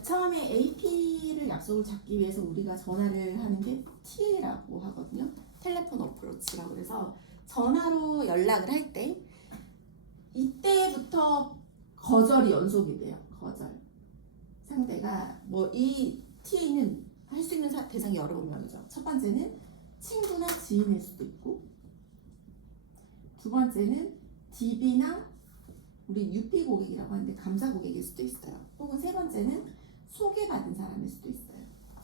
자, 처음에 AP를 약속을 잡기 위해서 우리가 전화를 하는 게 TA라고 하거든요. 텔레폰 어프로치라고 해서 전화로 연락을 할 때 이때부터 거절이 연속이 돼요. 거절. 상대가 뭐 이 TA는 할 수 있는 대상이 여러 명이죠. 첫 번째는 친구나 지인일 수도 있고, 두 번째는 DB나 우리 UP 고객이라고 하는데 감사 고객일 수도 있어요. 혹은 세 번째는 소개받은 사람일 수도 있어요.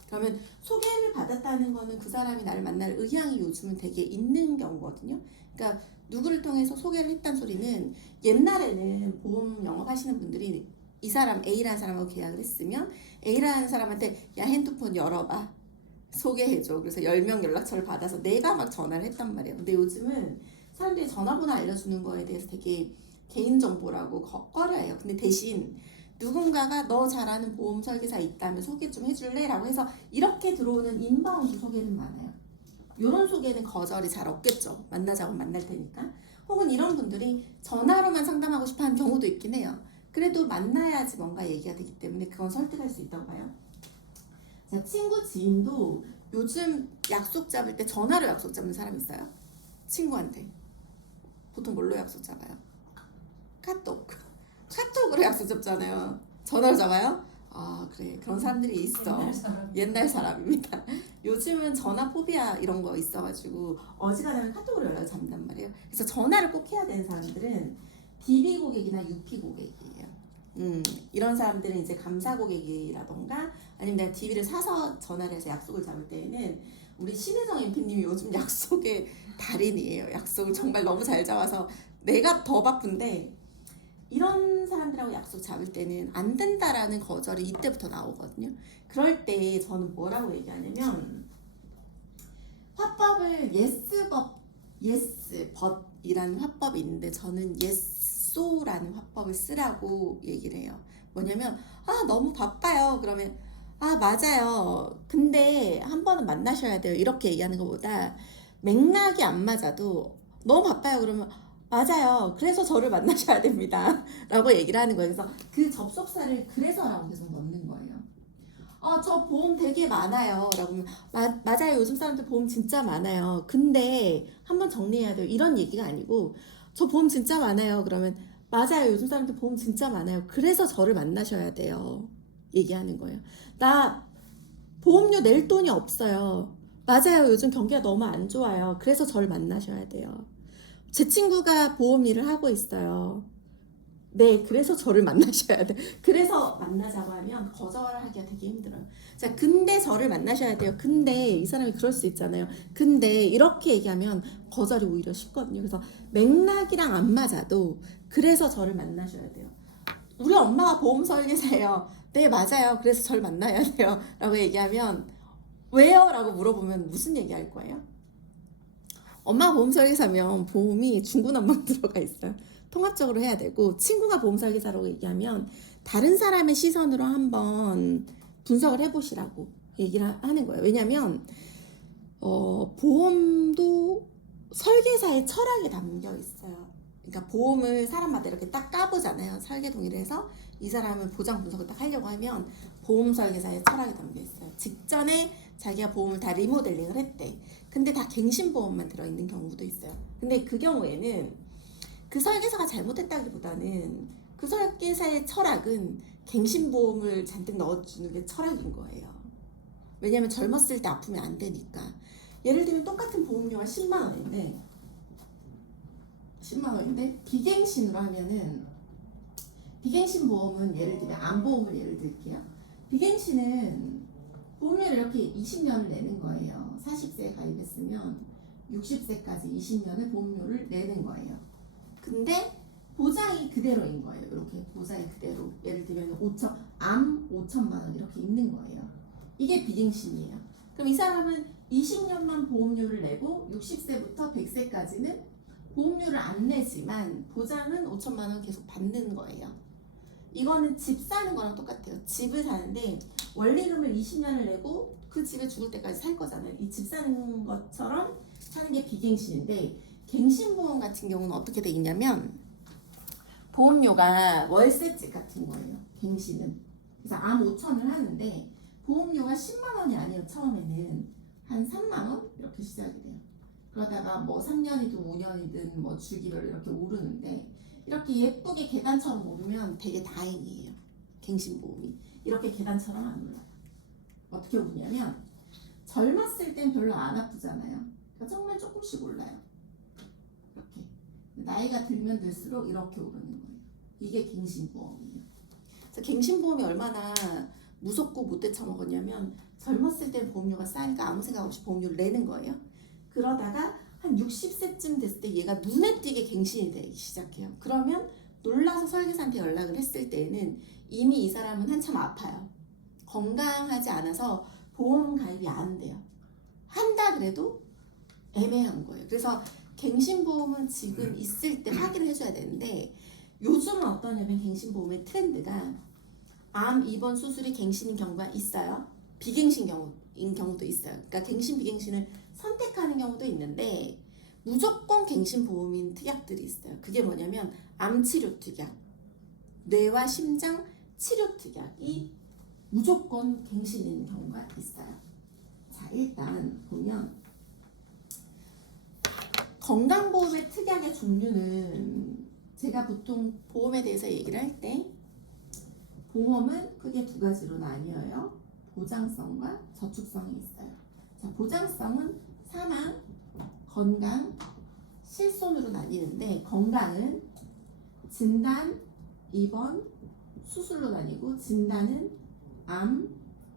그러면 소개를 받았다는 거는 그 사람이 나를 만날 의향이 요즘은 되게 있는 경우거든요. 그러니까 누구를 통해서 소개를 했다는 소리는 옛날에는 보험 영업하시는 분들이 이 사람 A라는 사람하고 계약을 했으면 A라는 사람한테 야 핸드폰 열어봐 소개해줘. 그래서 10명 연락처를 받아서 내가 막 전화를 했단 말이에요. 근데 요즘은 사람들이 전화번호 알려주는 거에 대해서 되게 개인정보라고 꺼려해요. 근데 대신 누군가가 너 잘 아는 보험 설계사 있다면 소개 좀 해줄래? 라고 해서 이렇게 들어오는 인바운드 소개는 많아요. 이런 소개는 거절이 잘 없겠죠. 만나자고 만날 테니까. 혹은 이런 분들이 전화로만 상담하고 싶어 하는 경우도 있긴 해요. 그래도 만나야지 뭔가 얘기가 되기 때문에 그건 설득할 수 있다고 봐요. 자, 친구, 지인도 요즘 약속 잡을 때 전화로 약속 잡는 사람 있어요? 친구한테. 보통 뭘로 약속 잡아요? 카톡으로 약속 잡잖아요. 전화로 잡아요? 아 그래 그런 사람들이 있어. 옛날 사람입니다. 요즘은 전화 포비아 이런 거 있어가지고 어지간하면 카톡으로 연락을 잡는단 말이에요. 그래서 전화를 꼭 해야 되는 사람들은 DB 고객이나 UP 고객이에요. 이런 사람들은 이제 감사 고객이라던가 아니면 내가 DB를 사서 전화를 해서 약속을 잡을 때에는 우리 신혜정 MP님이 요즘 약속의 달인이에요. 약속을 정말 너무 잘 잡아서 내가 더 바쁜데 이런 사람들하고 약속 잡을 때는 안 된다라는 거절이 이때부터 나오거든요. 그럴 때 저는 뭐라고 얘기하냐면 화법을 yes but이라는 화법이 있는데 저는 yes so라는 화법을 쓰라고 얘기를 해요. 뭐냐면 너무 바빠요. 그러면 맞아요. 근데 한 번은 만나셔야 돼요. 이렇게 얘기하는 것보다 맥락이 안 맞아도 너무 바빠요. 그러면 맞아요. 그래서 저를 만나셔야 됩니다. 라고 얘기를 하는 거예요. 그래서 그 접속사를 그래서라고 계속 넣는 거예요. 저 보험 되게 많아요. 라고 하면 맞아요. 요즘 사람들 보험 진짜 많아요. 근데 한번 정리해야 돼요. 이런 얘기가 아니고 저 보험 진짜 많아요. 그러면 맞아요. 요즘 사람들 보험 진짜 많아요. 그래서 저를 만나셔야 돼요. 얘기하는 거예요. 나 보험료 낼 돈이 없어요. 맞아요. 요즘 경기가 너무 안 좋아요. 그래서 저를 만나셔야 돼요. 제 친구가 보험 일을 하고 있어요. 네, 그래서 저를 만나셔야 돼. 그래서 만나자고 하면 거절하기가 되게 힘들어요. 자, 근데 저를 만나셔야 돼요. 근데 이 사람이 그럴 수 있잖아요. 근데 이렇게 얘기하면 거절이 오히려 쉽거든요. 그래서 맥락이랑 안 맞아도 그래서 저를 만나셔야 돼요. 우리 엄마가 보험 설계사예요. 네, 맞아요. 그래서 저를 만나야 돼요. 라고 얘기하면 왜요? 라고 물어보면 무슨 얘기 할 거예요? 엄마가 보험 설계사면 보험이 중구난방 들어가 있어요. 통합적으로 해야 되고 친구가 보험 설계사라고 얘기하면 다른 사람의 시선으로 한번 분석을 해보시라고 얘기를 하는 거예요. 왜냐하면 보험도 설계사의 철학에 담겨 있어요. 그러니까 보험을 사람마다 이렇게 딱 까보잖아요. 설계 동의를 해서 이 사람은 보장 분석을 딱 하려고 하면 보험 설계사의 철학에 담겨 있어요. 직전에 자기가 보험을 다 리모델링을 했대. 근데 다 갱신보험만 들어있는 경우도 있어요. 근데 그 경우에는 그 설계사가 잘못했다기보다는 그 설계사의 철학은 갱신보험을 잔뜩 넣어주는 게 철학인 거예요. 왜냐면 젊었을 때 아프면 안 되니까. 예를 들면 똑같은 보험료가 10만 원인데 비갱신으로 하면은 비갱신 보험은 예를 들면 암보험을 예를 들게요. 비갱신은 보험료를 이렇게 20년을 내는 거예요. 40세에 가입했으면 60세까지 20년을 보험료를 내는 거예요. 근데 보장이 그대로인 거예요. 이렇게 보장이 그대로. 예를 들면 암 5천만 원 이렇게 있는 거예요. 이게 비갱신이에요. 그럼 이 사람은 20년만 보험료를 내고 60세부터 100세까지는 보험료를 안 내지만 보장은 5천만 원 계속 받는 거예요. 이거는 집 사는 거랑 똑같아요. 집을 사는데 원리금을 20년을 내고 그 집에 죽을 때까지 살 거잖아요. 이 집 사는 것처럼 사는 게 비갱신인데 갱신보험 같은 경우는 어떻게 돼 있냐면 보험료가 월세집 같은 거예요. 갱신은. 그래서 암 5천을 하는데 보험료가 10만 원이 아니에요. 처음에는 한 3만 원 이렇게 시작이 돼요. 그러다가 뭐 3년이든 5년이든 뭐 주기별로 이렇게 오르는데 이렇게 예쁘게 계단처럼 오르면 되게 다행이에요. 갱신보험이 이렇게 계단처럼 안 올라요. 어떻게 오르냐면 젊었을 땐 별로 안 아프잖아요. 그러니까 정말 조금씩 올라요. 이렇게 나이가 들면 들수록 이렇게 오르는 거예요. 이게 갱신보험이에요. 그래서 갱신보험이 얼마나 무섭고 못돼 처먹었냐면 젊었을 땐 보험료가 싸니까 아무 생각 없이 보험료를 내는 거예요. 그러다가 한 60세쯤 됐을 때 얘가 눈에 띄게 갱신이 되기 시작해요. 그러면 놀라서 설계사한테 연락을 했을 때는 이미 이 사람은 한참 아파요. 건강하지 않아서 보험 가입이 안 돼요. 한다 그래도 애매한 거예요. 그래서 갱신보험은 지금 있을 때 확인을 해줘야 되는데 요즘은 어떠냐면 갱신보험의 트렌드가 암 입원 수술이 갱신인 경우가 있어요. 비갱신 경우인 경우도 있어요. 그러니까 갱신 비갱신을 선택하는 경우도 있는데 무조건 갱신보험인 특약들이 있어요. 그게 뭐냐면 암치료 특약, 뇌와 심장 치료 특약이 무조건 갱신인 경우가 있어요. 자, 일단 보면 건강보험의 특약의 종류는 제가 보통 보험에 대해서 얘기를 할 때 보험은 크게 두 가지로 나뉘어요. 보장성과 저축성이 있어요. 자, 보장성은 사망, 건강, 실손으로 나뉘는데 건강은 진단, 입원, 수술로 나뉘고 진단은 암,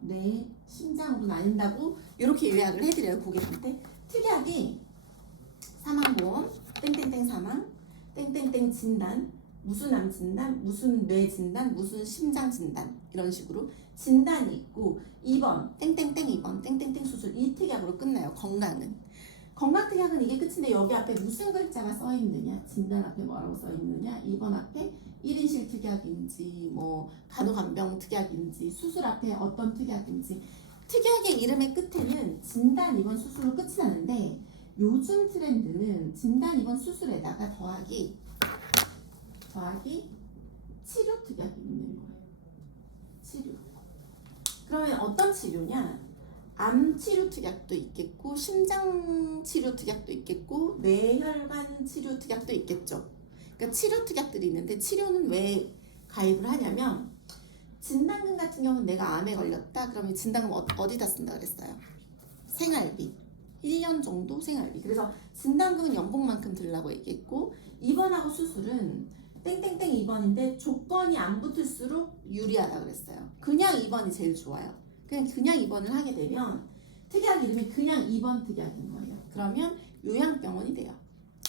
뇌, 심장으로 나뉜다고 이렇게 요약을 해드려요. 고객한테. 특약이 사망보험, 땡땡땡 사망, 땡땡땡 진단, 무슨 암 진단, 무슨 뇌 진단, 무슨 심장 진단 이런 식으로 진단이 있고 입원, 땡땡땡 입원, 땡땡땡 수술 이 특약으로 끝나요. 건강은. 건강 특약은 이게 끝인데 여기 앞에 무슨 글자가 써 있느냐, 진단 앞에 뭐라고 써 있느냐, 입원 앞에 1인실 특약인지 뭐 간호간병 특약인지 수술 앞에 어떤 특약인지 특약의 이름의 끝에는 진단, 입원, 수술로 끝이 나는데 요즘 트렌드는 진단, 입원, 수술에다가 더하기 치료 특약이 있는 거예요. 치료. 그러면 어떤 치료냐? 암 치료 특약도 있겠고 심장 치료 특약도 있겠고 뇌혈관 치료 특약도 있겠죠. 그러니까 치료 특약들이 있는데 치료는 왜 가입을 하냐면 진단금 같은 경우는 내가 암에 걸렸다 그러면 진단금 어디다 쓴다 그랬어요? 생활비. 1년 정도 생활비. 그래서 진단금은 연봉만큼 들라고 얘기했고 입원하고 수술은 땡땡땡 입원인데 조건이 안 붙을수록 유리하다 그랬어요. 그냥 입원이 제일 좋아요. 그냥 입원을 하게 되면 특약 이름이 그냥 입원 특약인 거예요. 그러면 요양병원이 돼요.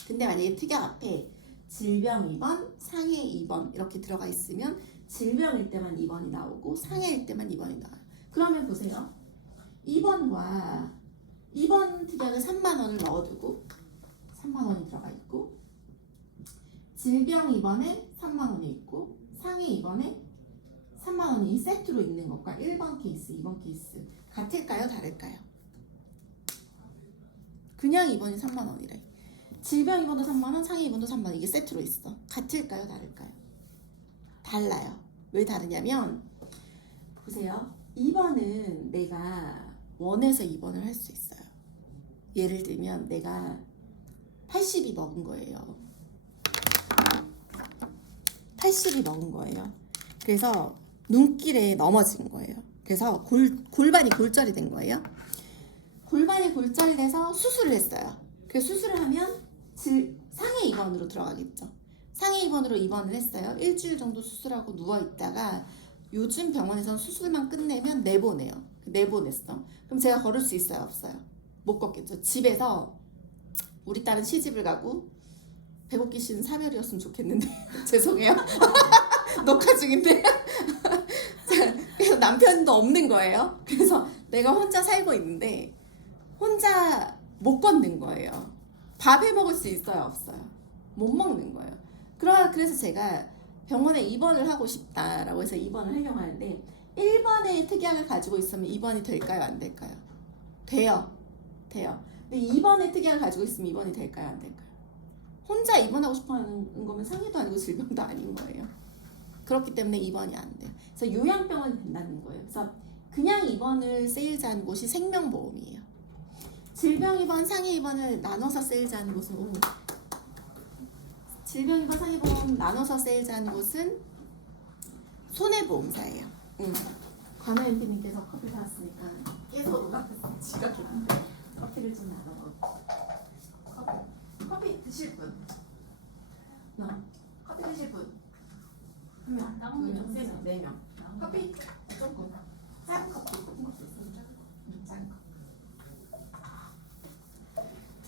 근데 만약에 특약 앞에 질병 입원, 상해 입원 이렇게 들어가 있으면 질병일 때만 입원이 나오고 상해일 때만 입원이 나와요. 그러면 보세요. 입원과 입원 특약을 3만 원을 넣어두고 3만 원이 들어가 있고 질병 입원에 3만 원이 있고 상해 입원에 3만 원이 이 세트로 있는 것과 1번 케이스, 2번 케이스 같을까요? 다를까요? 그냥 입원이 3만 원이래. 질병 입원도 3만 원, 상해 입원도 3만 원 이게 세트로 있어. 같을까요? 다를까요? 달라요. 왜 다르냐면 보세요. 입원은 내가 원해서 입원을 할 수 있어요. 예를 들면 내가 80이 먹은 거예요. 80이 먹은 거예요. 그래서 눈길에 넘어진 거예요. 그래서 골반이 골절이 된 거예요. 골반이 골절이 돼서 수술을 했어요. 그래서 수술을 하면 상해 입원으로 들어가겠죠. 상해 입원으로 입원을 했어요. 일주일 정도 수술하고 누워있다가 요즘 병원에서는 수술만 끝내면 내보내요. 내보냈어. 그럼 제가 걸을 수 있어요? 없어요? 못 걷겠죠. 집에서 우리 딸은 시집을 가고 배고기 씨는 사별이었으면 좋겠는데 죄송해요. 녹화 중인데 그래서 남편도 없는 거예요. 그래서 내가 혼자 살고 있는데 혼자 못 걷는 거예요. 밥 해 먹을 수 있어요? 없어요? 못 먹는 거예요. 그래서 제가 병원에 입원을 하고 싶다라고 해서 입원을 하려고 하는데 1번의 특약을 가지고 있으면 입원이 될까요? 안 될까요? 돼요. 근데 2번의 특약을 가지고 있으면 입원이 될까요? 안 될까요? 혼자 입원하고 싶어 하는 거면 상해도 아니고 질병도 아닌 거예요. 그렇기 때문에 입원이 안 돼요. 그래서 요양병원이 된다는 거예요. 그래서 그냥 입원을 세일즈하는 곳이 생명보험이에요. 질병 입원, 상해 입원을 나눠서 세일즈하는 곳은 질병 입원, 상해 보험 나눠서 세일즈하는 곳은 손해보험사예요. 관우 MP님께서 커피 사왔으니까 계속 음악했어요. 지각했는데 커피를 좀 나눠 먹을게요. 커피 드실 분? 커피 드실 분? 한 명, 두 명, 세 명, 네 명. 커피 조금 짠 커피, 큰 커피 있습니다. 짠 커피.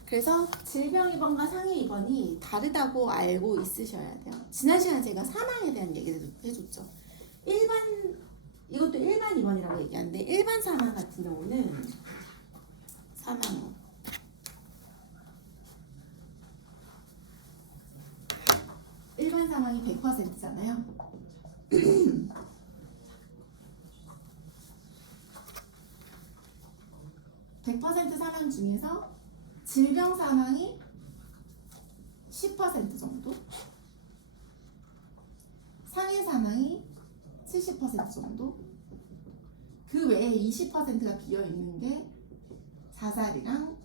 그래서 질병 입원과 상해 입원이 다르다고 알고 있으셔야 돼요. 지난 시간에 제가 사망에 대한 얘기를 해줬죠. 이것도 일반 입원이라고 얘기하는데 일반 사망 같은 경우는 사망 일반 사망이 100%잖아요. 100% 사망 중에서 질병 사망이 10% 정도, 상해 사망이 70% 정도, 그 외에 20%가 비어있는 게 자살이랑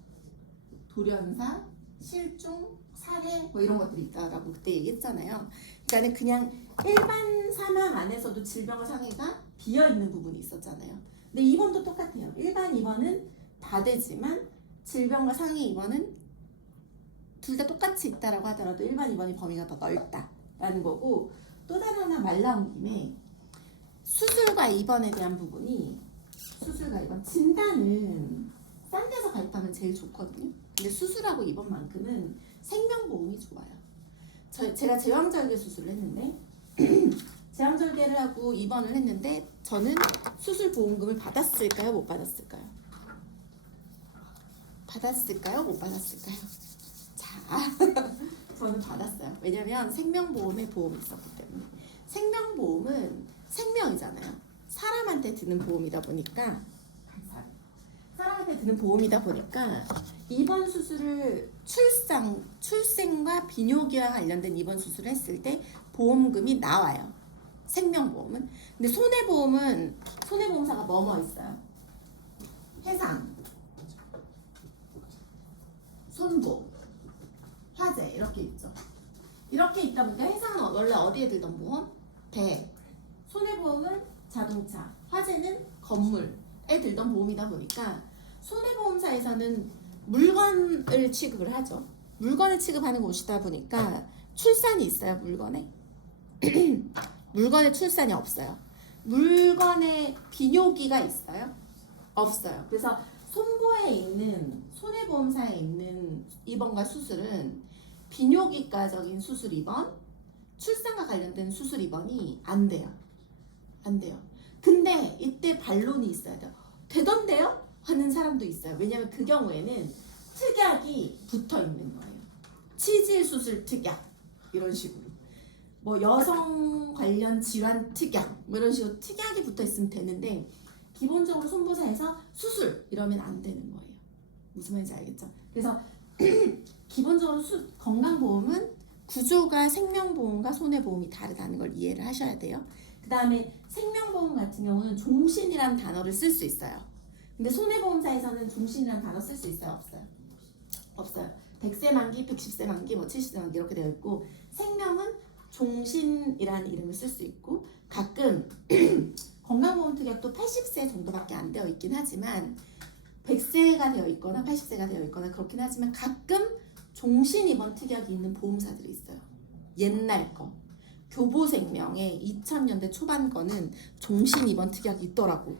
돌연사, 실종, 살해 뭐 이런 것들이 있다라고 그때 얘기했잖아요. 그러니까 그냥 일반 사망 안에서도 질병과 상해가 비어있는 부분이 있었잖아요. 근데 입원도 똑같아요. 일반 입원은 다 되지만 질병과 상해 입원은 둘 다 똑같이 있다라고 하더라도 일반 입원이 범위가 더 넓다라는 거고, 또 다른 하나 말 나온 김에 수술과 입원에 대한 부분이, 수술과 입원 진단은 싼 데서 가입하면 제일 좋거든요. 근데 수술하고 입원만큼은 생명보험이 좋아요. 제가 제왕절개 수술을 했는데 제왕절개를 하고 입원을 했는데 저는 수술보험금을 받았을까요? 못 받았을까요? 받았을까요? 못 받았을까요? 자, 저는 받았어요. 왜냐면 생명보험에 보험이 있었기 때문에. 생명보험은 생명이잖아요. 사람한테 드는 보험이다 보니까 입원 수술을 출생과 비뇨기와 관련된 입원 수술을 했을 때 보험금이 나와요. 생명보험은. 근데 손해보험사가 뭐뭐 있어요? 해상, 손보, 화재 이렇게 있죠. 이렇게 있다 보니까 해상은 원래 어디에 들던 보험? 배. 손해보험은 자동차, 화재는 건물에 들던 보험이다 보니까 손해보험사에서는 물건을 취급을 하죠. 물건을 취급하는 곳이다 보니까 출산이 있어요. 물건에 출산이 없어요. 물건에 비뇨기가 있어요? 없어요. 그래서 손보에 있는 손해보험사에 있는 입원과 수술은 비뇨기과적인 수술 입원, 출산과 관련된 수술 입원이 안 돼요. 근데 이때 반론이 있어야 돼요. 되던데요? 하는 사람도 있어요. 왜냐하면 그 경우에는 특약이 붙어 있는 거예요. 치질 수술 특약 이런 식으로, 뭐 여성 관련 질환 특약 뭐 이런 식으로 특약이 붙어 있으면 되는데, 기본적으로 손보사에서 수술 이러면 안 되는 거예요. 무슨 말인지 알겠죠? 그래서 기본적으로 건강보험은 구조가 생명보험과 손해보험이 다르다는 걸 이해를 하셔야 돼요. 그 다음에 생명보험 같은 경우는 종신이라는 단어를 쓸 수 있어요. 근데 손해보험사에서는 종신이라는 단어 쓸 수 있어요? 없어요. 100세 만기, 110세 만기, 뭐 70세 만기 이렇게 되어 있고, 생명은 종신이라는 이름을 쓸 수 있고, 가끔 건강보험 특약도 80세 정도밖에 안 되어 있긴 하지만 100세가 되어 있거나 80세가 되어 있거나 그렇긴 하지만 가끔 종신 입원 특약이 있는 보험사들이 있어요. 옛날 거. 교보생명의 2000년대 초반 거는 종신 입원 특약이 있더라고.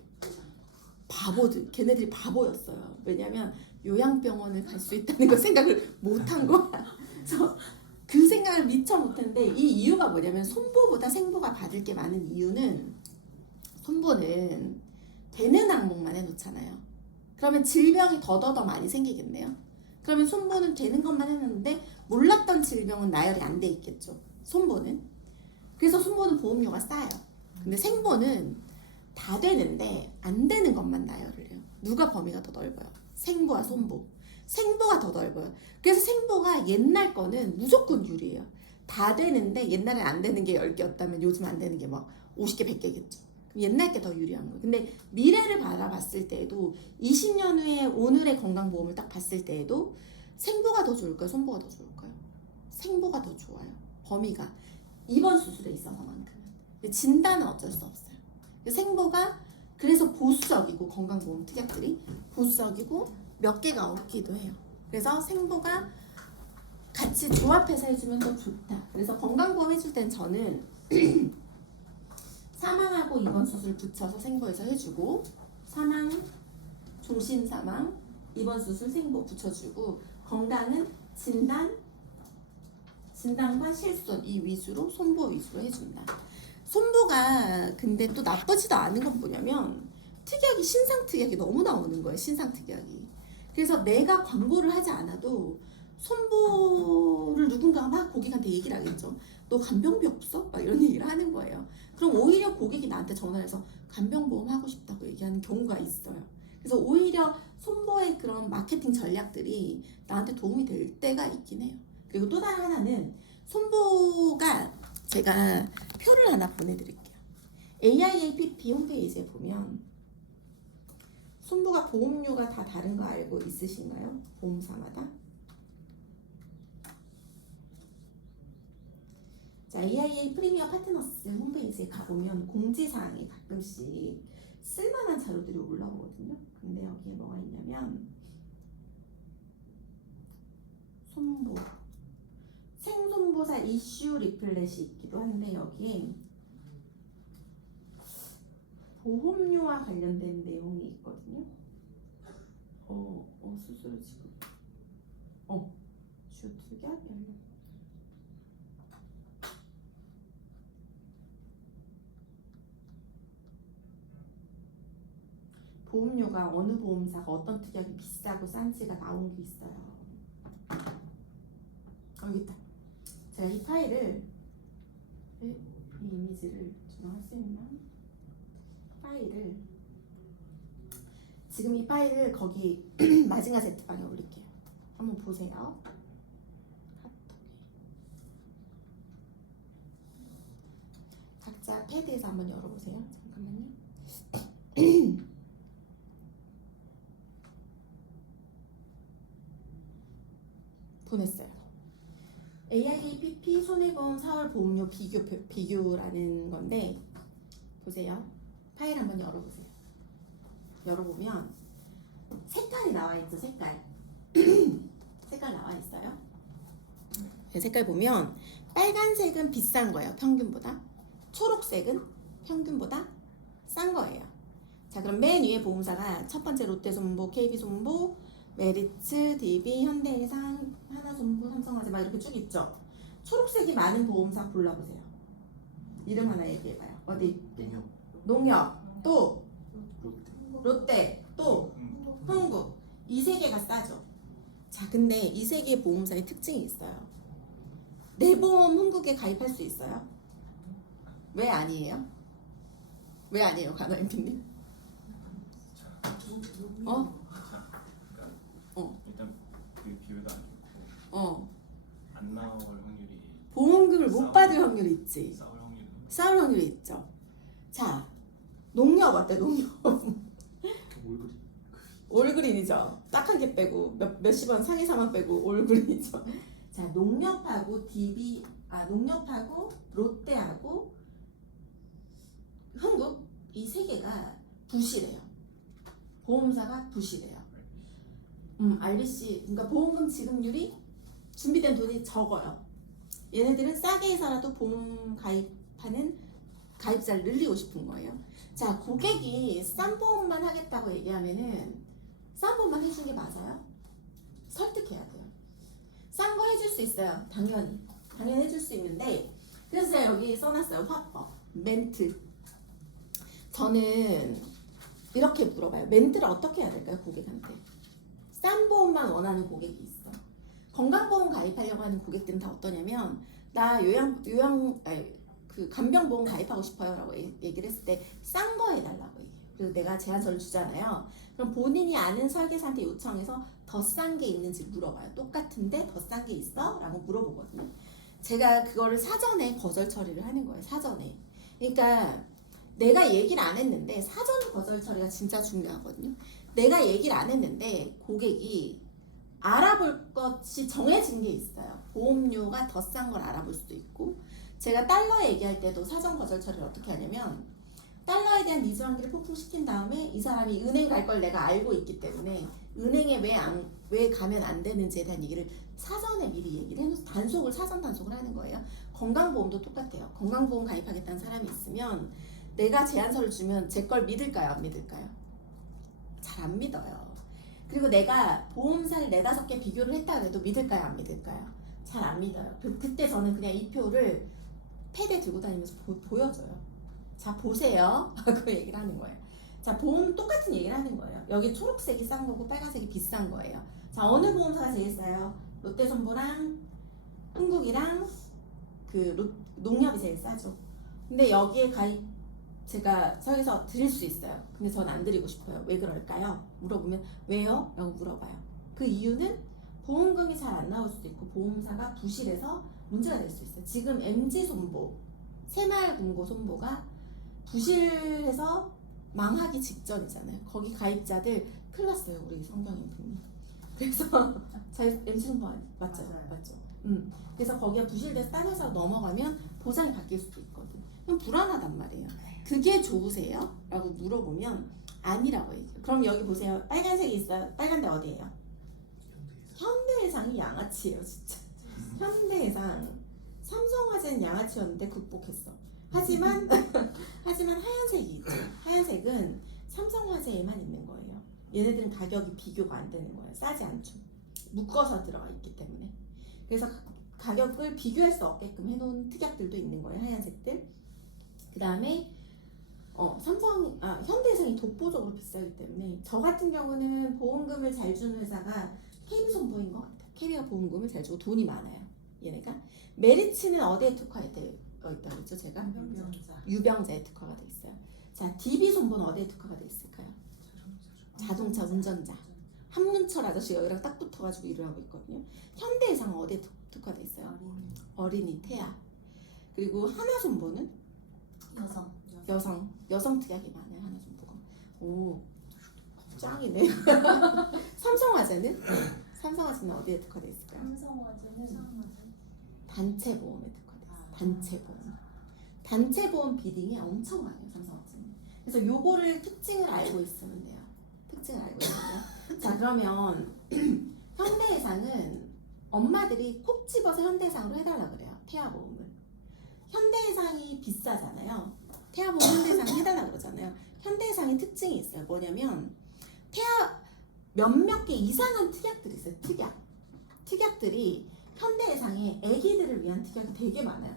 바보들, 걔네들이 바보였어요. 왜냐면 요양병원을 갈 수 있다는 거 생각을 못한 거야. 그래서 그 생각을 미처 못했는데, 이 이유가 뭐냐면 손보보다 생보가 받을 게 많은 이유는, 손보는 되는 항목만 해놓잖아요. 그러면 질병이 더더더 많이 생기겠네요. 그러면 손보는 되는 것만 해놓는데 몰랐던 질병은 나열이 안 돼 있겠죠. 손보는. 그래서 손보는 보험료가 싸요. 근데 생보는 다 되는데 안 되는 것만 나열을 해요. 누가 범위가 더 넓어요? 생보와 손보. 생보가 더 넓어요. 그래서 생보가 옛날 거는 무조건 유리해요. 다 되는데 옛날에 안 되는 게 10개였다면 요즘 안 되는 게 막 50개, 100개겠죠. 그럼 옛날 게 더 유리한 거예요. 근데 미래를 바라봤을 때에도 20년 후에 오늘의 건강보험을 딱 봤을 때에도 생보가 더 좋을까요? 손보가 더 좋을까요? 생보가 더 좋아요. 범위가 이번 수술에 있어서만큼은. 근데 진단은 어쩔 수 없어요. 생보가 그래서 보수적이고 건강보험 특약들이 보수적이고 몇 개가 없기도 해요. 그래서 생보가 같이 조합해서 해주면 더 좋다. 그래서 건강보험 해줄 땐 저는 사망하고 입원 수술 붙여서 생보에서 해주고 사망, 종신 사망, 입원 수술 생보 붙여주고 건강은 진단과 실손 이 위주로 손보 위주로 해준다. 손보가 근데 또 나쁘지도 않은 건 뭐냐면 특약이 신상 특약이 너무 나오는 거예요. 신상 특약이. 그래서 내가 광고를 하지 않아도 손보를 누군가가 막 고객한테 얘기를 하겠죠. 너 간병비 없어? 막 이런 얘기를 하는 거예요. 그럼 오히려 고객이 나한테 전화해서 간병보험 하고 싶다고 얘기하는 경우가 있어요. 그래서 오히려 손보의 그런 마케팅 전략들이 나한테 도움이 될 때가 있긴 해요. 그리고 또 다른 하나는 손보가 제가 표를 하나 보내드릴게요. AIAPP 홈페이지에 보면 손보가 보험료가 다 다른 거 알고 있으신가요? 보험사마다? 자, AIA 프리미어 파트너스 홈페이지에 가보면 공지사항이 가끔씩 쓸만한 자료들이 올라오거든요. 근데 여기에 뭐가 있냐면 손보 생손보사 이슈 리플렛이 있기도 한데 여기에 보험료와 관련된 내용이 있거든요. 수술 지금 주특약 연료 보험료가 어느 보험사가 어떤 특약이 비싸고 싼지가 나온 게 있어요. 여기 있다. 제가 이 파일을 이 이미지를 조정할 수 있나? 파일을 지금 이 파일을 거기 마징가 제트방에 올릴게요. 한번 보세요. 각자 패드에서 한번 열어보세요. 잠깐만요. 보냈어요. AIAPP 손해보험 4월 보험료 비교라는 건데 보세요. 파일 한번 열어보세요. 열어보면 색깔이 나와 있죠. 색깔 나와 있어요. 네, 색깔 보면 빨간색은 비싼 거예요. 평균보다. 초록색은 평균보다 싼 거예요. 자, 그럼 맨 위에 보험사가 첫 번째 롯데손보, KB손보, 메리츠, DB, 현대해상, 하나손보, 삼성화재 막 이렇게 쭉 있죠. 초록색이 많은 보험사 골라보세요. 이름 하나 얘기해봐요. 어디? 농협, 또 롯데, 또 흥국. 이 세 개가 싸죠. 자, 근데 이 세 개의 보험사의 특징이 있어요. 내보험 흥국에 가입할 수 있어요? 왜 아니에요? 왜 아니에요, 간호엠피님? 일단 그 비율도 안 좋고 안 나올 확률이 보험금을 못 받을 확률이 있지. 싸울 확률이 있죠. 자, 농협 어때? 농협 올그린이죠. 딱 한 개 빼고 몇십 원 상위 사망 빼고 올그린이죠. 자, 농협하고 DB 농협하고 롯데하고 흥국 이 세 개가 부실해요. 보험사가 부실해요. RBC 그러니까 보험금 지급률이 준비된 돈이 적어요. 얘네들은 싸게 해서라도 보험 가입하는 가입자를 늘리고 싶은 거예요. 자, 고객이 싼 보험만 하겠다고 얘기하면은 싼 보험만 해주는 게 맞아요? 설득해야 돼요. 싼 거 해줄 수 있어요. 당연히 해줄 수 있는데 그래서 제가 여기 써놨어요. 화법, 멘트. 저는 이렇게 물어봐요. 멘트를 어떻게 해야 될까요? 고객한테. 싼 보험만 원하는 고객이 있어. 건강보험 가입하려고 하는 고객들은 다 어떠냐면 나 그 간병보험 가입하고 싶어요 라고 얘기를 했을 때 싼 거 해달라고 얘기해요. 그래서 내가 제안서를 주잖아요. 그럼 본인이 아는 설계사한테 요청해서 더 싼 게 있는지 물어봐요. 똑같은데 더 싼 게 있어? 라고 물어보거든요. 제가 그거를 사전에 거절 처리를 하는 거예요. 사전에. 그러니까 내가 얘기를 안 했는데 사전 거절 처리가 진짜 중요하거든요. 내가 얘기를 안 했는데 고객이 알아볼 것이 정해진 게 있어요. 보험료가 더 싼 걸 알아볼 수도 있고, 제가 달러 얘기할 때도 사전 거절 처리를 어떻게 하냐면, 달러에 대한 니즈 관계를 폭풍시킨 다음에 이 사람이 은행 갈 걸 내가 알고 있기 때문에 은행에 왜 가면 안 되는지에 대한 얘기를 사전에 미리 얘기를 해놓고 사전 단속을 하는 거예요. 건강보험도 똑같아요. 건강보험 가입하겠다는 사람이 있으면 내가 제안서를 주면 제 걸 믿을까요? 안 믿을까요? 잘 안 믿어요. 그리고 내가 보험사를 4-5개 비교를 했다 해도 믿을까요? 안 믿을까요? 잘 안 믿어요. 그때 저는 그냥 이 표를 패드에 들고 다니면서 보여줘요. 자, 보세요. 하고 얘기를 하는 거예요. 자, 보험 똑같은 얘기를 하는 거예요. 여기 초록색이 싼 거고 빨간색이 비싼 거예요. 자, 어느 보험사가 제일 싸요? 롯데손보랑 흥국이랑 농협이 제일 싸죠. 근데 여기에 제가 저기서 드릴 수 있어요. 근데 전 안 드리고 싶어요. 왜 그럴까요? 물어보면 왜요? 라고 물어봐요. 그 이유는 보험금이 잘 안 나올 수도 있고 보험사가 부실해서 문제가 될 수 있어요. 지금 MG손보, 새마을금고 손보가 부실해서 망하기 직전이잖아요. 거기 가입자들 큰일 났어요. 우리 성경님 분이. 그래서 MG손보 맞죠? 맞죠? 그래서 거기가 부실돼서 다른 회사로 넘어가면 보상이 바뀔 수도 있거든. 그럼 불안하단 말이에요. 그게 좋으세요? 라고 물어보면 아니라고 얘기해요. 그럼 여기 보세요. 빨간색이 있어요. 빨간데 어디예요? 현대해상이 양아치예요. 진짜. 현대해상. 삼성화재는 양아치였는데 극복했어. 하지만 하얀색이 있죠. 하얀색은 삼성화재에만 있는 거예요. 얘네들은 가격이 비교가 안 되는 거예요. 싸지 않죠. 묶어서 들어가 있기 때문에. 그래서 가격을 비교할 수 없게끔 해놓은 특약들도 있는 거예요. 하얀색들. 그 다음에 현대해상이 독보적으로 비싸기 때문에 저 같은 경우는 보험금을 잘 주는 회사가 KB손보인 것 같아요. KB가 보험금을 잘 주고 돈이 많아요. 얘네가. 메리츠는 어디에 특화되어 있다고 했죠? 제가? 유병자에 특화가 되어 있어요. 자, DB손보는 어디에 특화가 되어 있을까요? 자동차 운전자. 한문철 아저씨가 여기랑 딱 붙어가지고 일을 하고 있거든요. 현대해상은 어디에 특화되어 있어요? 어린이 태아. 그리고 하나손보는 여성 특약이 많아요. 하나손보가. 오, 짱이네. 삼성화재는 어디에 특화되어 있을까요? 단체보험에 특화되어 있어요. 단체보험 비딩이 엄청 많아요. 삼성화재는. 그래서 요거를 특징을 알고 있으면 돼요. 자, 그러면 현대해상은 엄마들이 콕 집어서 현대해상으로 해달라 그래요. 태아보험을. 현대해상이 비싸잖아요. 태아보험 현대해상 해달라 그러잖아요. 현대해상의 특징이 있어요. 뭐냐면 몇몇 개 이상한 특약들이 있어요. 특약들이 현대해상에 아기들을 위한 특약이 되게 많아요.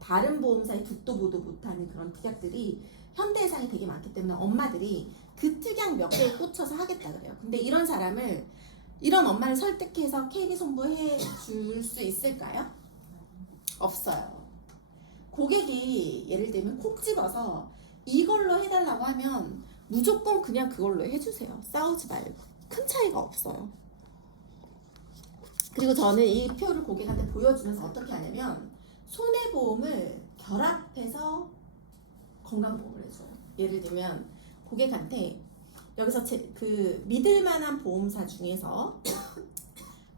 다른 보험사에 듣도 보도 못하는 그런 특약들이 현대해상이 되게 많기 때문에 엄마들이 그 특약 몇 개에 꽂혀서 하겠다 그래요. 근데 이런 엄마를 설득해서 KB손보 해줄 수 있을까요? 없어요. 고객이 예를 들면 콕 집어서 이걸로 해달라고 하면 무조건 그냥 그걸로 해주세요. 싸우지 말고. 큰 차이가 없어요. 그리고 저는 이 표를 고객한테 보여주면서 어떻게 하냐면 손해보험을 결합해서 건강보험을 해줘요. 예를 들면 고객한테 여기서 믿을만한 보험사 중에서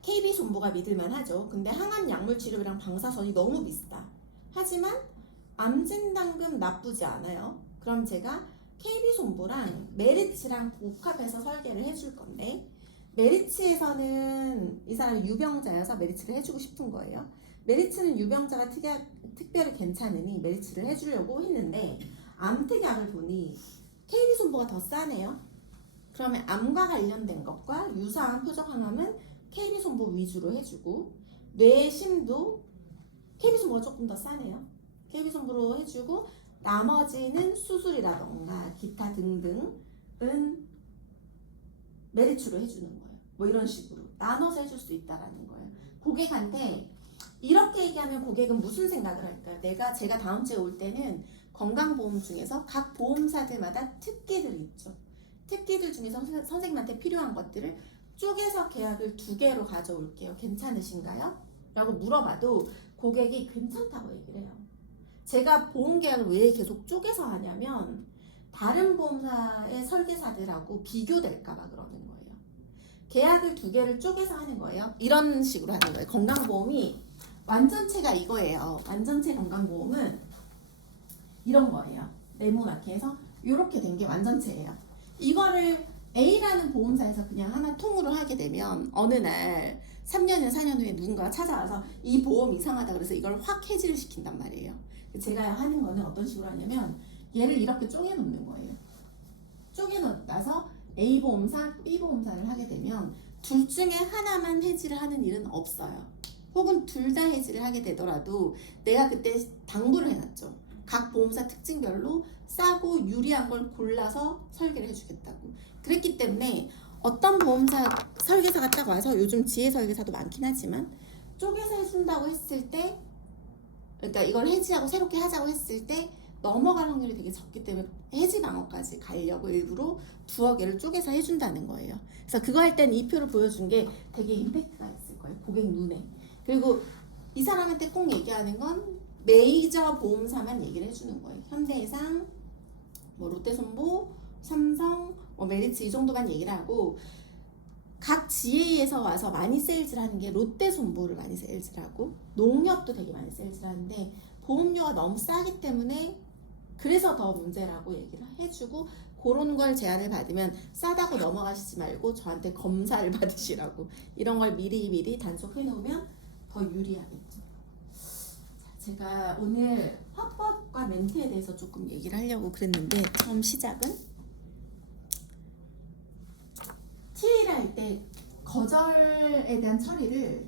KB손보가 믿을만하죠. 근데 항암 약물 치료랑 방사선이 너무 비싸. 하지만 암진단금 나쁘지 않아요. 그럼 제가 KB손보랑 메리츠랑 복합해서 설계를 해줄 건데, 메리츠에서는 이 사람이 유병자여서 메리츠를 해주고 싶은 거예요. 메리츠는 유병자가 특별히 괜찮으니 메리츠를 해주려고 했는데 암특약을 보니 KB손보가 더 싸네요. 그러면 암과 관련된 것과 유사한 표적 항암은 KB손보 위주로 해주고, 뇌심도 KB손보가 조금 더 싸네요. KB손보로 해주고 나머지는 수술이라던가 기타 등등은 메리츠로 해주는 거예요. 뭐 이런 식으로 나눠서 해줄 수 있다라는 거예요. 고객한테 이렇게 얘기하면 고객은 무슨 생각을 할까요? 제가 다음 주에 올 때는 건강보험 중에서 각 보험사들마다 특기들이 있죠. 특기들 중에서 선생님한테 필요한 것들을 쪼개서 계약을 2개로 가져올게요. 괜찮으신가요? 라고 물어봐도 고객이 괜찮다고 얘기를 해요. 제가 보험계약을 왜 계속 쪼개서 하냐면 다른 보험사의 설계사들하고 비교될까봐 그러는 거예요. 계약을 두 개를 쪼개서 하는 거예요. 이런 식으로 하는 거예요. 건강보험이 완전체가 이거예요. 완전체 건강보험은 이런 거예요. 네모나게해서 이렇게 된 게 완전체예요. 이거를 A라는 보험사에서 그냥 하나 통으로 하게 되면 어느 날 3년이나 4년 후에 누군가가 찾아와서 이 보험 이상하다 그래서 이걸 확 해지를 시킨단 말이에요. 제가 하는 거는 어떤 식으로 하냐면 얘를 이렇게 쪼개놓는 거예요. 쪼개놓아서 A 보험사, B 보험사를 하게 되면 둘 중에 하나만 해지를 하는 일은 없어요. 혹은 둘 다 해지를 하게 되더라도 내가 그때 당부를 해놨죠. 각 보험사 특징별로 싸고 유리한 걸 골라서 설계를 해주겠다고. 그랬기 때문에 어떤 보험사 설계사가 딱 와서 요즘 지혜 설계사도 많긴 하지만 쪼개서 해준다고 했을 때, 그러니까 이걸 해지하고 새롭게 하자고 했을 때 넘어갈 확률이 되게 적기 때문에 해지 방어까지 가려고 일부러 두어 개를 쪼개서 해준다는 거예요. 그래서 그거 할 때는 이 표를 보여준 게 되게 임팩트가 있을 거예요. 고객 눈에. 그리고 이 사람한테 꼭 얘기하는 건 메이저 보험사만 얘기를 해주는 거예요. 현대해상, 뭐 롯데손보, 삼성, 뭐 메리츠 이 정도만 얘기를 하고 각 GA에서 와서 많이 세일즈를 하는 게 롯데손보를 많이 세일즈를 하고 농협도 되게 많이 세일즈를 하는데 보험료가 너무 싸기 때문에 그래서 더 문제라고 얘기를 해주고 그런 걸 제안을 받으면 싸다고 넘어가시지 말고 저한테 검사를 받으시라고 이런 걸 미리 단속해 놓으면 더 유리하겠죠. 제가 오늘 화법과 멘트에 대해서 조금 얘기를 하려고 그랬는데 처음 시작은 TA를 할 때 거절에 대한 처리를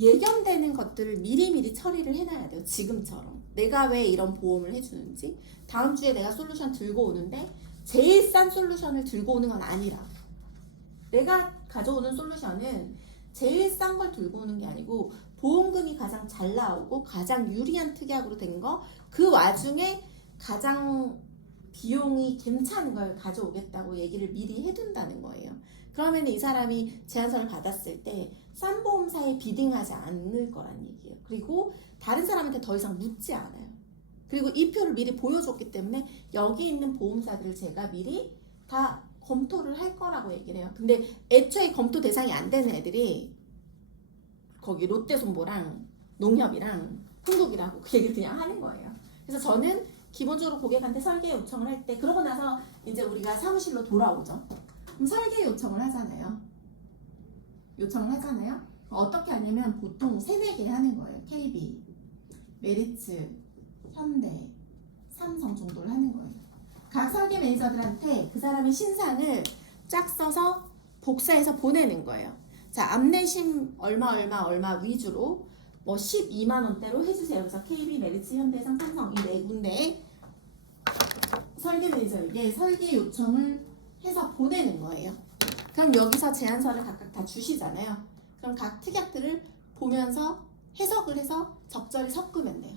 예견되는 것들을 미리미리 처리를 해놔야 돼요. 지금처럼 내가 왜 이런 보험을 해주는지 다음 주에 내가 솔루션 들고 오는데 제일 싼 솔루션을 들고 오는 건 아니라 내가 가져오는 솔루션은 제일 싼 걸 들고 오는 게 아니고 보험금이 가장 잘 나오고 가장 유리한 특약으로 된 거 그 와중에 가장 비용이 괜찮은 걸 가져오겠다고 얘기를 미리 해둔다는 거예요. 그러면 이 사람이 제안서를 받았을 때 싼 보험사에 비딩하지 않을 거란 얘기예요. 그리고 다른 사람한테 더 이상 묻지 않아요. 그리고 이 표를 미리 보여줬기 때문에 여기 있는 보험사들을 제가 미리 다 검토를 할 거라고 얘기를 해요. 근데 애초에 검토 대상이 안 되는 애들이 거기 롯데손보랑 농협이랑 흥국이라고 그 얘기를 그냥 하는 거예요. 그래서 저는 기본적으로 고객한테 설계 요청을 할 때 그러고 나서 이제 우리가 사무실로 돌아오죠. 그럼 설계 요청을 하잖아요. 어떻게 하냐면 보통 3-4개 하는 거예요. KB, 메리츠, 현대, 삼성 정도를 하는 거예요. 각 설계 매니저들한테 그 사람의 신상을 쫙 써서 복사해서 보내는 거예요. 자, 앞내심 얼마 위주로 뭐 12만 원대로 해주세요. 그래서 KB, 메리츠, 현대해상, 삼성 이 4군데에 설계 매니저에게 설계 요청을 해서 보내는 거예요. 그럼 여기서 제안서를 각각 다 주시잖아요. 그럼 각 특약들을 보면서 해석을 해서 적절히 섞으면 돼요.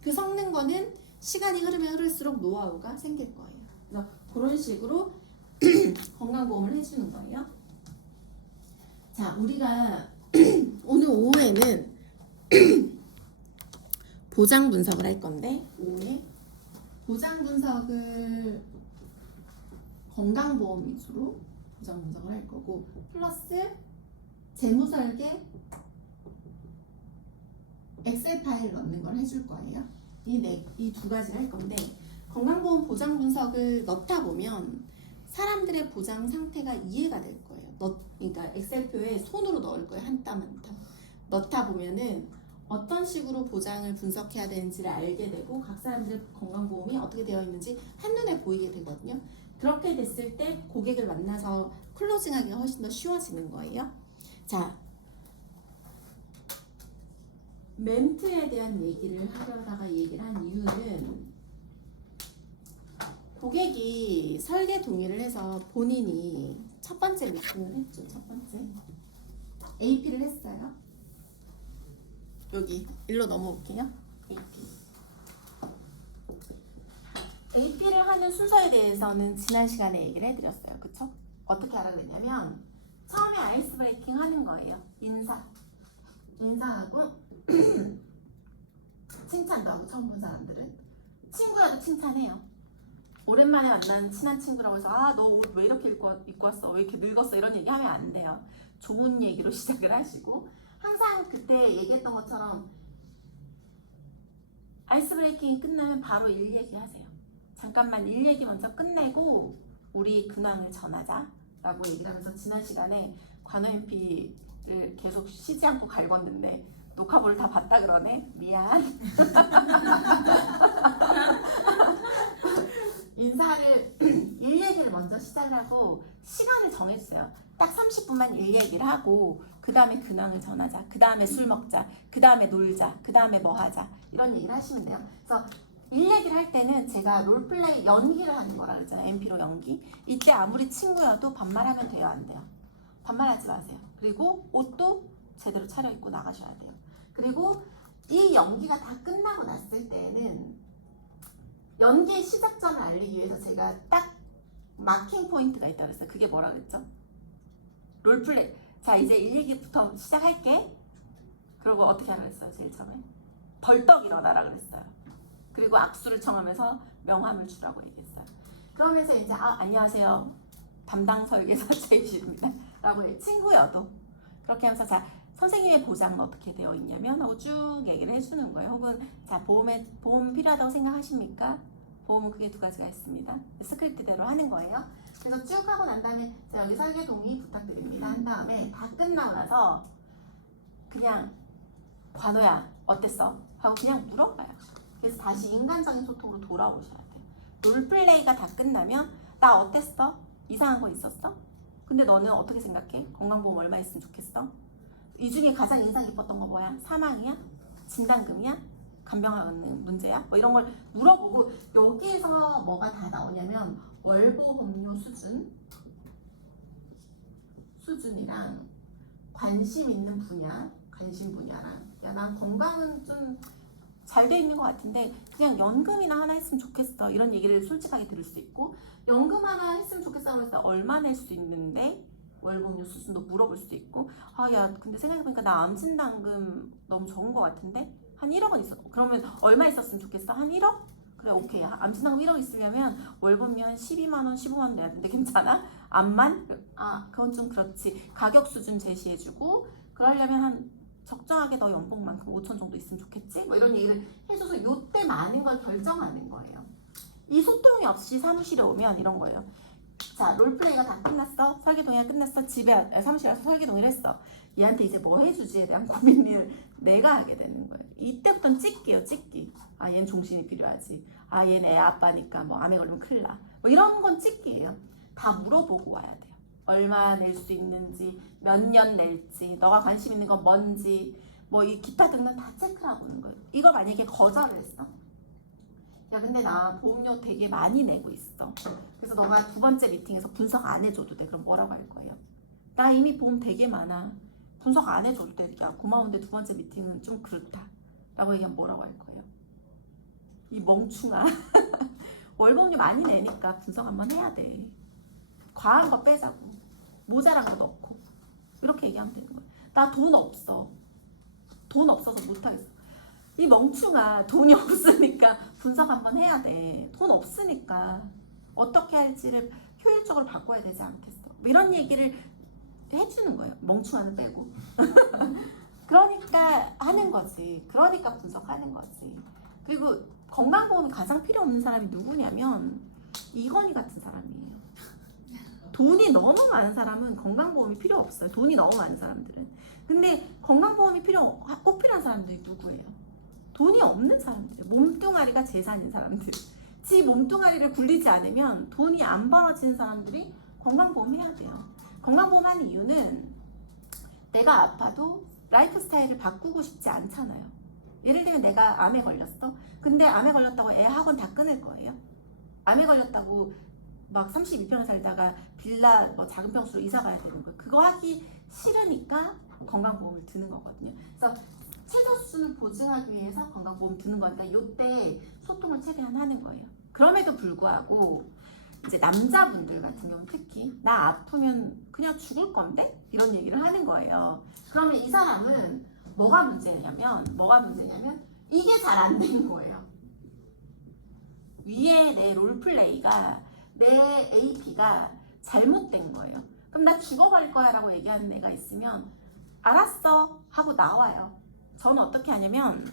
그 섞는 거는 시간이 흐르면 흐를수록 노하우가 생길 거예요. 그래서 그런 식으로 건강보험을 해주는 거예요. 자, 우리가 오늘 오후에는 보장 분석을 할 건데 오후에 보장 분석을 건강보험 위주로 보장 분석을 할 거고 플러스 재무설계 엑셀 파일 넣는 걸 해줄 거예요. 이 두 가지를 할 건데 건강보험 보장 분석을 넣다 보면 사람들의 보장 상태가 이해가 될 거예요. 그러니까 엑셀표에 손으로 넣을 거예요. 한 땀 한 땀. 넣다 보면은 어떤 식으로 보장을 분석해야 되는지를 알게 되고 각 사람들의 건강보험이 어떻게 되어 있는지 한눈에 보이게 되거든요. 그렇게 됐을 때 고객을 만나서 클로징하기가 훨씬 더 쉬워지는 거예요. 자, 멘트에 대한 얘기를 하려다가 얘기를 한 이유는 고객이 설계 동의를 해서 본인이 첫 번째 미팅을 했죠. 첫 번째 AP를 했어요. 여기 일로 넘어올게요. AP를 하는 순서에 대해서는 지난 시간에 얘기를 해드렸어요. 그쵸? 어떻게 하라 그랬냐면 처음에 아이스 브레이킹 하는 거예요. 인사하고 칭찬도 하고 처음 본 사람들은 친구여도 칭찬해요. 오랜만에 만난 친한 친구라고 해서 아, 너 옷 왜 이렇게 입고 왔어? 왜 이렇게 늙었어? 이런 얘기 하면 안 돼요. 좋은 얘기로 시작을 하시고 항상 그때 얘기했던 것처럼 아이스 브레이킹이 끝나면 바로 일 얘기하세요. 잠깐만 일 얘기 먼저 끝내고 우리 근황을 전하자 라고 얘기를 하면서 지난 시간에 관호연필을 계속 쉬지 않고 갈궜는데 녹화본을 다 봤다 그러네. 미안. 인사를 일 얘기를 먼저 시작을 하고 시간을 정해주세요. 딱 30분만 일 얘기를 하고 그 다음에 근황을 전하자. 그 다음에 술 먹자. 그 다음에 놀자. 그 다음에 뭐 하자. 이런 얘기를 하시면 돼요. 그래서 일 얘기를 할 때는 제가 롤플레이 연기를 하는 거라 그랬잖아요. MP로 연기. 이때 아무리 친구여도 반말하면 돼요, 안 돼요? 반말하지 마세요. 그리고 옷도 제대로 차려입고 나가셔야 돼요. 그리고 이 연기가 다 끝나고 났을 때는 연기의 시작점을 알리기 위해서 제가 딱 마킹 포인트가 있다고 그랬어요. 그게 뭐라 그랬죠? 롤플레이. 자, 이제 일 얘기부터 시작할게. 그리고 어떻게 하라 그랬어요? 제일 처음에 벌떡 일어나라 그랬어요. 그리고 악수를 청하면서 명함을 주라고 얘기했어요. 그러면서 이제 안녕하세요. 담당 설계사 최희실입니다. 라고 해. 친구여도 그렇게 하면서 자, 선생님의 보장은 어떻게 되어 있냐면 하고 쭉 얘기를 해주는 거예요. 혹은 자, 보험 필요하다고 생각하십니까? 보험은 크게 두 가지가 있습니다. 스크립트대로 하는 거예요. 그래서 쭉 하고 난 다음에 자, 여기 설계 동의 부탁드립니다 한 다음에 다 끝나고 나서 그냥 관호야 어땠어? 하고 그냥 물어봐요. 그래서 다시 인간적인 소통으로 돌아오셔야 돼요. 롤플레이가 다 끝나면 나 어땠어? 이상한 거 있었어? 근데 너는 어떻게 생각해? 건강보험 얼마 있으면 좋겠어? 이 중에 가장 인상 깊었던 거 뭐야? 사망이야? 진단금이야? 간병하는 문제야? 뭐 이런 걸 물어보고 여기에서 뭐가 다 나오냐면 월보험료 수준이랑 관심 있는 분야, 관심 분야랑 야, 난 건강은 좀 잘 돼 있는 것 같은데 그냥 연금이나 하나 했으면 좋겠어 이런 얘기를 솔직하게 들을 수 있고 연금 하나 했으면 좋겠어 그래서 얼마 낼 수 있는데 월보험료 수준도 물어볼 수 있고 아 야 근데 생각해보니까 나 암진단금 너무 적은 것 같은데 한 1억 원 있어 그러면 얼마 있었으면 좋겠어? 한 1억? 그래 오케이 암진단금 1억 있으려면 월보험료 한 12만 원 15만 원 내야 되는데 괜찮아? 암만? 아 그건 좀 그렇지 가격 수준 제시해주고 그러려면 한 적정하게 너 연봉만큼 5천 정도 있으면 좋겠지? 뭐 이런 얘기를 해줘서 요때 많은 걸 결정하는 거예요. 이 소통이 없이 사무실에 오면 이런 거예요. 자 롤플레이가 다 끝났어. 설계 동의가 끝났어. 집에 사무실에 와서 설계 동의를 했어. 얘한테 이제 뭐 해주지에 대한 고민을 내가 하게 되는 거예요. 이때부터는 찍기예요. 찍기. 아 얘는 종신이 필요하지. 아 얘는 애 아빠니까 뭐 암에 걸리면 큰일 나. 뭐 이런 건 찍기예요. 다 물어보고 와야 돼요. 얼마 낼 수 있는지 몇 년 낼지 너가 관심 있는 건 뭔지 뭐 이 기타 등등 다 체크하고 오는 거예요. 이거 만약에 거절을 했어. 야 근데 나 보험료 되게 많이 내고 있어. 그래서 너가 두 번째 미팅에서 분석 안 해줘도 돼. 그럼 뭐라고 할 거예요? 나 이미 보험 되게 많아. 분석 안 해줘도 돼. 야 고마운데 두 번째 미팅은 좀 그렇다. 라고 얘기하면 뭐라고 할 거예요? 이 멍충아. 월보험료 많이 내니까 분석 한번 해야 돼. 과한 거 빼자고. 모자란 거 넣고. 이렇게 얘기하면 되는 거예요. 나 돈 없어. 돈 없어서 못하겠어. 이 멍충아 돈이 없으니까 분석 한번 해야 돼. 돈 없으니까 어떻게 할지를 효율적으로 바꿔야 되지 않겠어. 뭐 이런 얘기를 해주는 거예요. 멍충아는 빼고. 그러니까 하는 거지. 그러니까 분석하는 거지. 그리고 건강보험이 가장 필요 없는 사람이 누구냐면 이건희 같은 사람이에요. 돈이 너무 많은 사람은 건강보험이 필요 없어요. 돈이 너무 많은 사람들은. 근데 건강보험이 꼭 필요한 사람들이 누구예요? 돈이 없는 사람들이에요. 몸뚱아리가 재산인 사람들. 지 몸뚱아리를 굴리지 않으면 돈이 안 벌어지는 사람들이 건강보험 해야 돼요. 건강보험 하는 이유는 내가 아파도 라이프 스타일을 바꾸고 싶지 않잖아요. 예를 들면 내가 암에 걸렸어. 근데 암에 걸렸다고 애 학원 다 끊을 거예요. 암에 걸렸다고 막 32평을 살다가 빌라 뭐 작은 평수로 이사 가야 되는 거예요. 그거 하기 싫으니까 건강보험을 드는 거거든요. 그래서 최저 수준을 보증하기 위해서 건강보험 드는 거니까 이때 소통을 최대한 하는 거예요. 그럼에도 불구하고 이제 남자분들 같은 경우는 특히 나 아프면 그냥 죽을 건데? 이런 얘기를 하는 거예요. 그러면 이 사람은 뭐가 문제냐면 이게 잘 안 되는 거예요. 위에 내 롤플레이가 내 AP가 잘못된 거예요. 그럼 나 죽어버릴 거야 라고 얘기하는 애가 있으면 알았어 하고 나와요. 저는 어떻게 하냐면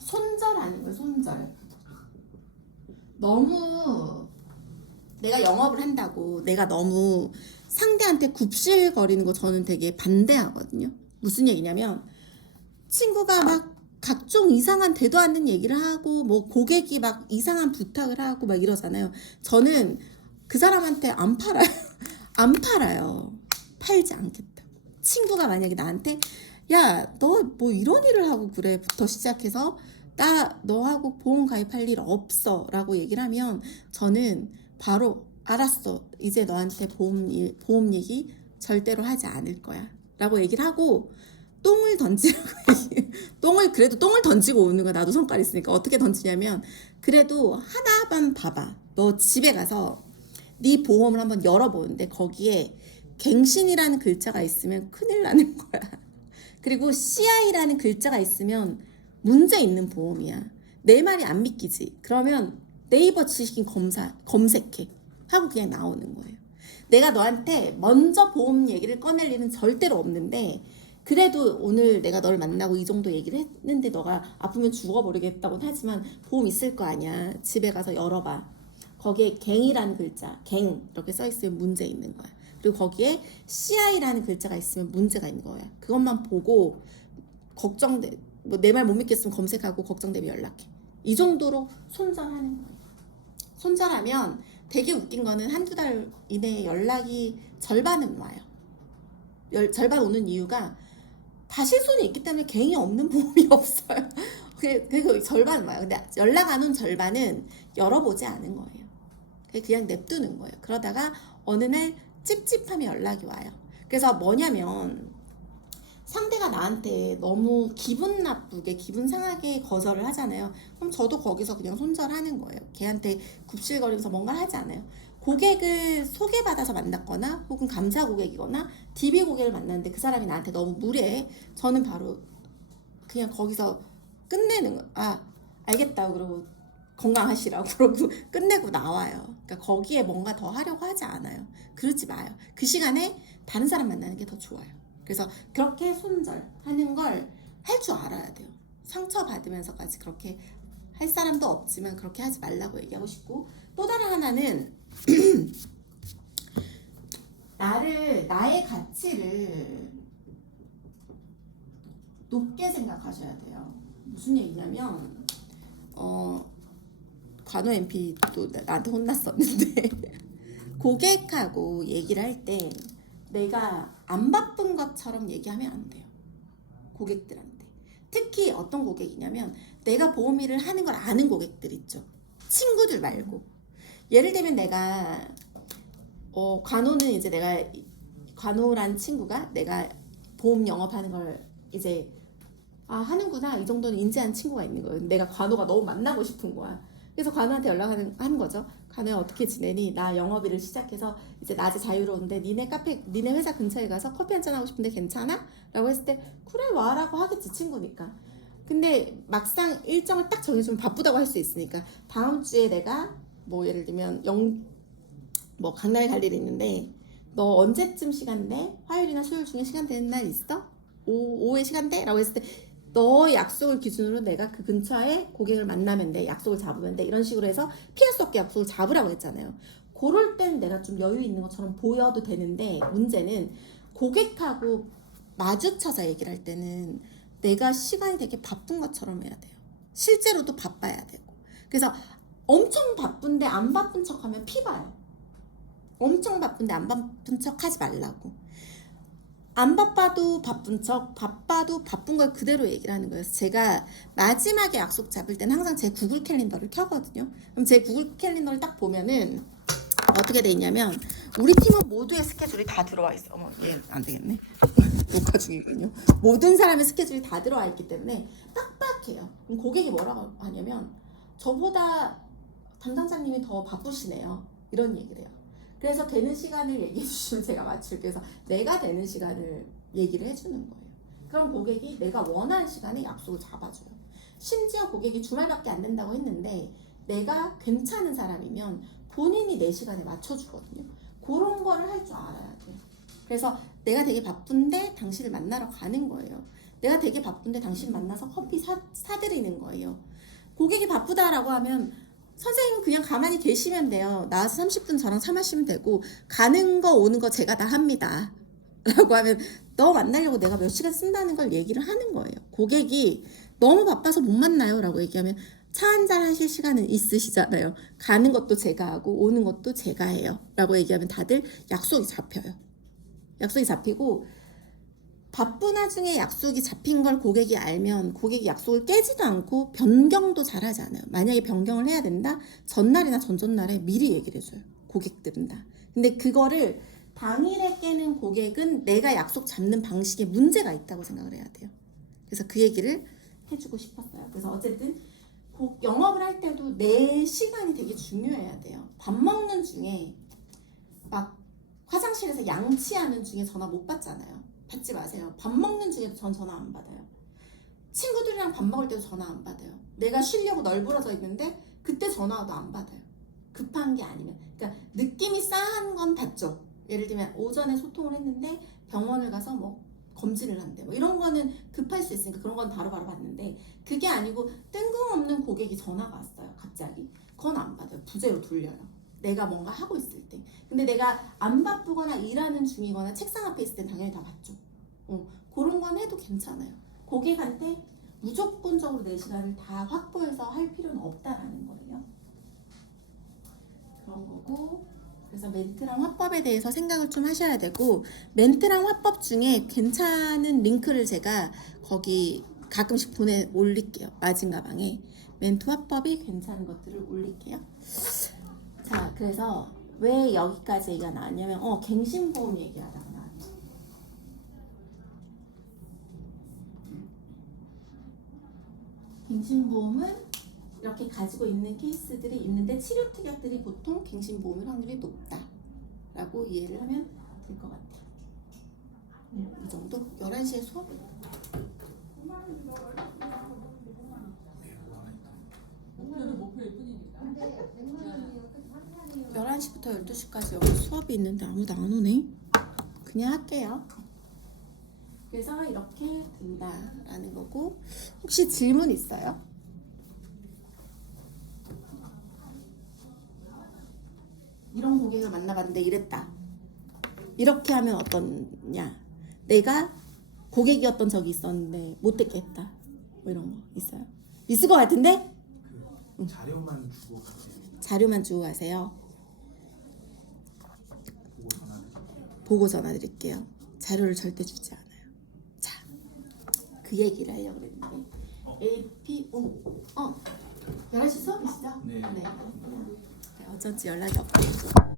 손절하는 거예요. 손절. 너무 내가 영업을 한다고 내가 너무 상대한테 굽실거리는 거 저는 되게 반대하거든요. 무슨 얘기냐면 친구가 막 각종 이상한 되도 않는 얘기를 하고 뭐 고객이 막 이상한 부탁을 하고 막 이러잖아요. 저는 그 사람한테 안 팔아요. 안 팔아요. 팔지 않겠다. 친구가 만약에 나한테 야, 너 뭐 이런 일을 하고 그래?부터 시작해서 나 너하고 보험 가입할 일 없어 라고 얘기를 하면 저는 바로 알았어. 이제 너한테 보험 얘기 절대로 하지 않을 거야 라고 얘기를 하고 똥을 던지라고 그래도 똥을 던지고 오는 거야. 나도 성깔 있으니까. 어떻게 던지냐면 그래도 하나만 봐봐. 너 집에 가서 네 보험을 한번 열어보는데 거기에 갱신이라는 글자가 있으면 큰일 나는 거야. 그리고 CI라는 글자가 있으면 문제 있는 보험이야. 내 말이 안 믿기지? 그러면 네이버 치킨 검색해 하고 그냥 나오는 거예요. 내가 너한테 먼저 보험 얘기를 꺼낼 일은 절대로 없는데 그래도 오늘 내가 너를 만나고 이 정도 얘기를 했는데 너가 아프면 죽어버리겠다고는 하지만 보험 있을 거 아니야. 집에 가서 열어봐. 거기에 갱이라는 글자, 갱 이렇게 써있으면 문제 있는 거야. 그리고 거기에 CI라는 글자가 있으면 문제가 있는 거야. 그것만 보고 걱정돼, 뭐 내 말 못 믿겠으면 검색하고 걱정되면 연락해. 이 정도로 손절하는 거예요. 손절하면 되게 웃긴 거는 한두 달 이내에 연락이 절반은 와요. 절반 오는 이유가 다 실손이 있기 때문에 갱이 없는 보험이 없어요. 그래서 절반은 와요. 근데 연락 안 온 절반은 열어보지 않은 거예요. 그냥 냅두는 거예요. 그러다가 어느 날 찝찝하면 연락이 와요. 그래서 뭐냐면 상대가 나한테 너무 기분 나쁘게 기분 상하게 거절을 하잖아요. 그럼 저도 거기서 그냥 손절하는 거예요. 걔한테 굽실거리면서 뭔가를 하지 않아요. 고객을 소개받아서 만났거나 혹은 감사 고객이거나 DB 고객을 만났는데 그 사람이 나한테 너무 무례해. 저는 바로 그냥 거기서 끝내는 거예요. 아, 알겠다고 그러고 건강하시라고 그러고 끝내고 나와요. 그러니까 거기에 뭔가 더 하려고 하지 않아요. 그러지 마요. 그 시간에 다른 사람 만나는 게 더 좋아요. 그래서 그렇게 손절하는 걸 할 줄 알아야 돼요. 상처받으면서까지 그렇게 할 사람도 없지만 그렇게 하지 말라고 얘기하고 싶고, 또 다른 하나는 나의 가치를 높게 생각하셔야 돼요. 무슨 얘기냐면 관호 MP도 나한테 혼났었는데 고객하고 얘기를 할 때 내가 안 바쁜 것처럼 얘기하면 안 돼요. 고객들한테. 특히 어떤 고객이냐면 내가 보험 일을 하는 걸 아는 고객들 있죠. 친구들 말고. 예를 들면 내가 관호는 이제 내가 관호란 친구가 내가 보험 영업하는 걸 이제 하는구나 이 정도는 인지하는 친구가 있는 거예요. 내가 관호가 너무 만나고 싶은 거야. 그래서 관호한테 연락하는 거죠. 관호야 어떻게 지내니? 나 영업일을 시작해서 이제 낮에 자유로운데 니네 회사 근처에 가서 커피 한잔 하고 싶은데 괜찮아? 라고 했을 때 그래 와라고 하겠지, 친구니까. 근데 막상 일정을 딱 정해주면 바쁘다고 할 수 있으니까 다음 주에 내가 뭐 예를 들면 뭐 강남에 갈 일이 있는데 너 언제쯤 시간 돼? 화요일이나 수요일 중에 시간 되는 날 있어? 오후에 시간 돼? 라고 했을 때 너 약속을 기준으로 내가 그 근처에 고객을 만나면 돼, 약속을 잡으면 돼, 이런 식으로 해서 피할 수 없게 약속을 잡으라고 했잖아요. 그럴 땐 내가 좀 여유 있는 것처럼 보여도 되는데 문제는 고객하고 마주쳐서 얘기를 할 때는 내가 시간이 되게 바쁜 것처럼 해야 돼요. 실제로도 바빠야 되고. 그래서 엄청 바쁜데 안 바쁜 척하면 피봐요. 엄청 바쁜데 안 바쁜 척 하지 말라고. 안 바빠도 바쁜 척, 바빠도 바쁜 걸 그대로 얘기를 하는 거예요. 제가 마지막에 약속 잡을 때는 항상 제 구글 캘린더를 켜거든요. 그럼 제 구글 캘린더를 딱 보면은 어떻게 돼 있냐면 우리 팀은 모두의 스케줄이 다 들어와 있어. 얘 안 되겠네. 녹화 중이군요. 모든 사람의 스케줄이 다 들어와 있기 때문에 빡빡해요. 그럼 고객이 뭐라고 하냐면 저보다 담당자님이 더 바쁘시네요. 이런 얘기를 해요. 그래서 되는 시간을 얘기해 주시면 제가 맞출게요. 그래서 내가 되는 시간을 얘기를 해주는 거예요. 그럼 고객이 내가 원하는 시간에 약속을 잡아줘요. 심지어 고객이 주말밖에 안 된다고 했는데 내가 괜찮은 사람이면 본인이 내 시간에 맞춰주거든요. 그런 거를 할 줄 알아야 돼. 그래서 내가 되게 바쁜데 당신을 만나러 가는 거예요. 내가 되게 바쁜데 당신 만나서 커피 사드리는 거예요. 고객이 바쁘다라고 하면 선생님은 그냥 가만히 계시면 돼요. 나와서 30분 저랑 차 마시면 되고 가는 거 오는 거 제가 다 합니다. 라고 하면 너 만나려고 내가 몇 시간 쓴다는 걸 얘기를 하는 거예요. 고객이 너무 바빠서 못 만나요 라고 얘기하면 차 한잔 하실 시간은 있으시잖아요. 가는 것도 제가 하고 오는 것도 제가 해요 라고 얘기하면 다들 약속이 잡혀요. 약속이 잡히고 바쁜 와중에 약속이 잡힌 걸 고객이 알면 고객이 약속을 깨지도 않고 변경도 잘하지 않아요. 만약에 변경을 해야 된다? 전날이나 전전날에 미리 얘기를 해줘요. 고객들은 다. 근데 그거를 당일에 깨는 고객은 내가 약속 잡는 방식에 문제가 있다고 생각을 해야 돼요. 그래서 그 얘기를 해주고 싶었어요. 그래서 어쨌든 영업을 할 때도 내 시간이 되게 중요해야 돼요. 밥 먹는 중에 막 화장실에서 양치하는 중에 전화 못 받잖아요. 받지 마세요. 밥 먹는 중에도 전 전화 안 받아요. 친구들이랑 밥 먹을 때도 전화 안 받아요. 내가 쉬려고 널브러져 있는데 그때 전화도 안 받아요. 급한 게 아니면. 그러니까 느낌이 싸한 건 받죠. 예를 들면 오전에 소통을 했는데 병원을 가서 뭐 검진을 한대. 뭐 이런 거는 급할 수 있으니까 그런 건 바로바로 받는데 그게 아니고 뜬금없는 고객이 전화가 왔어요. 갑자기. 그건 안 받아요. 부재로 돌려요. 내가 뭔가 하고 있을 때. 근데 내가 안 바쁘거나 일하는 중이거나 책상 앞에 있을 땐 당연히 다 받죠. 그런 건 해도 괜찮아요. 고객한테 무조건적으로 내 시간을 다 확보해서 할 필요는 없다라는 거예요. 그런 거고. 그래서 멘트랑 화법에 대해서 생각을 좀 하셔야 되고 멘트랑 화법 중에 괜찮은 링크를 제가 거기 가끔씩 올릴게요. 마진 가방에 멘트 화법이 괜찮은 것들을 올릴게요. 자, 그래서 왜 여기까지 얘기가 나왔냐면 갱신보험 얘기하다가 나왔죠. 갱신보험은 이렇게 가지고 있는 케이스들이 있는데 치료 특약들이 보통 갱신보험일 확률이 높다라고 이해를 하면 될 것 같아요. 이 정도? 11시에 수업이 목표일 뿐이니까. 11시부터 12시까지 여기 수업이 있는데 아무도 안 오네. 그냥 할게요. 그래서 이렇게 된다라는 거고 혹시 질문 있어요? 이런 고객을 만나봤는데 이랬다. 이렇게 하면 어떠냐? 내가 고객이었던 적이 있었는데 못됐게 했다. 뭐 이런 거 있어요? 있을 것 같은데? 그 자료만 주고 가세요. 자료만 주고 가세요. 보고 전화드릴게요. 보고 전화 드릴게요. 자료를 절대 주지 않아요. 자, 그 얘기를 하려고 그랬는데 APO 11시 수업이시죠? 네. 어쩐지 연락이 없고